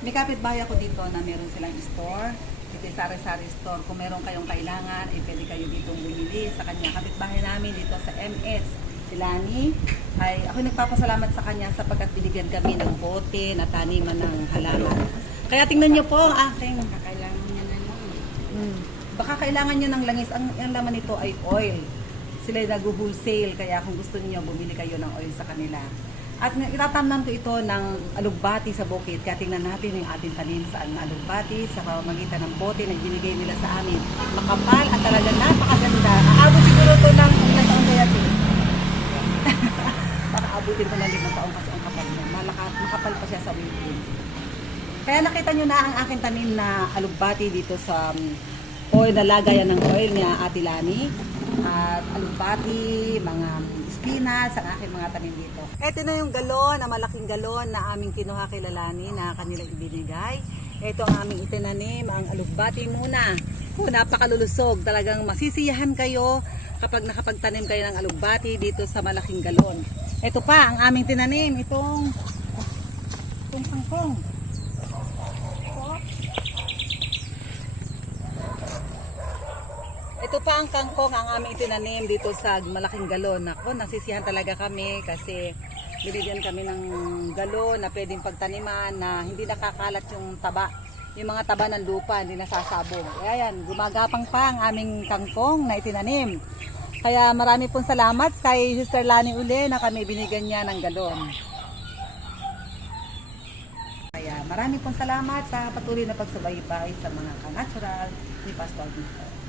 May kapitbahay ako dito na meron silang store. Ito yung sari-sari store. Kung meron kayong kailangan, pwede kayo dito bumili sa kanya. Kapitbahay namin dito sa MS. Si Lani, ay ako nagpapasalamat sa kanya sapagkat binigyan kami ng bote na taniman ng halaman. Kaya tingnan niyo po ang aking. Kailangan niya na lang. Baka kailangan niyo ng langis. Ang laman nito ay oil. Sila ay nag-wholesale. Kaya kung gusto niyo, bumili kayo ng oil sa kanila. At itatamnan ko ito ng alugbati sa bukid. Kaya tingnan natin yung ating tanim sa alugbati sa pamamagitan ng bote na binigay nila sa amin. Makapal at talaga napakaganda. Aabot siguro ito ng ilang taon kaya ito. Baka abutin ko ng 5 taon kasi ang kapal niya. Makapal pa siya sa wikin. Kaya nakita nyo na ang aking tanim na alugbati dito sa oil na lagayan ng oil niya Ate Lani. At alugbati, mga spinach, ang aking mga tanim dito. Ito na yung galon, na malaking galon na aming kinuha kay Lalani na kanilang ibinigay. Ito ang aming itinanim, ang alugbati muna. Napakalulusog. Talagang masisiyahan kayo kapag nakapagtanim kayo ng alugbati dito sa malaking galon. Ito pa ang aming tinanim, itong kangkong. Ito pa ang kangkong ang aming itinanim dito sa malaking galon. Ako, nasisiyahan talaga kami kasi binigyan kami ng galon na pwedeng pagtaniman na hindi nakakalat yung taba. Yung mga taba ng lupa, hindi nasasabog. Ayan, gumagapang pa ang aming kangkong na itinanim. Kaya marami pong salamat kay Sister Lani uli na kami binigyan niya ng galon. Kaya marami pong salamat sa patuloy na pagsubaybay sa mga ka-natural ni Pastor Dito.